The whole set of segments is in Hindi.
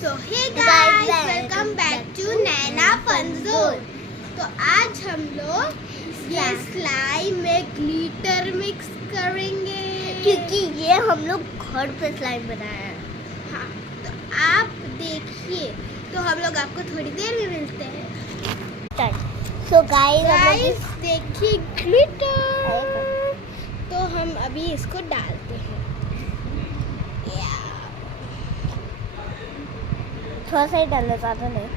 So hey guys, welcome back to Naina fun zone. तो आज हम लोग ये स्लाइम में ग्लिटर मिक्स करेंगे क्योंकि ये हम लोग घर पे स्लाइम बनाया है। हाँ, तो आप देखिए। तो हम लोग आपको थोड़ी देर में मिलते हैं। सो गाइस देखिए ग्लिटर। तो हम अभी इसको डालते हैं। थोड़ा सा ही डालना, ज़्यादा नहीं।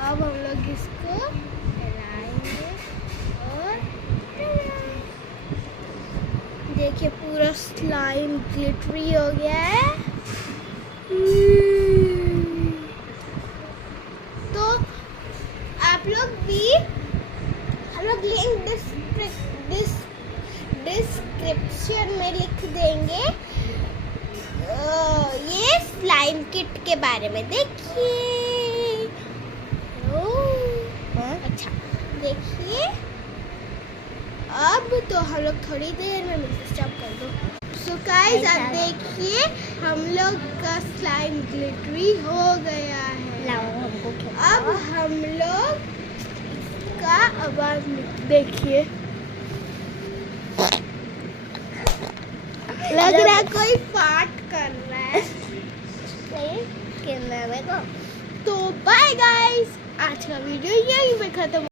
अब हम लोग इसको फैलाएंगे और देखिए पूरा स्लाइम ग्लिटरी हो गया है। तो आप लोग भी, हम लोग लिंक डिस्क्रिप्शन में लिख देंगे ये स्लाइम किट के बारे में। देखिए अच्छा, देखिए अब तो हम लोग थोड़ी देर में स्टॉप कर दो। सो गाइस अब देखिए हम लोग का स्लाइम ग्लिटरी हो गया है। अब हम लोग का आवाज देखिए, लग रहा है कोई फाट कर रहा है। कैमरा में को। तो बाय गाइस, आज का वीडियो यहीं पे खत्म।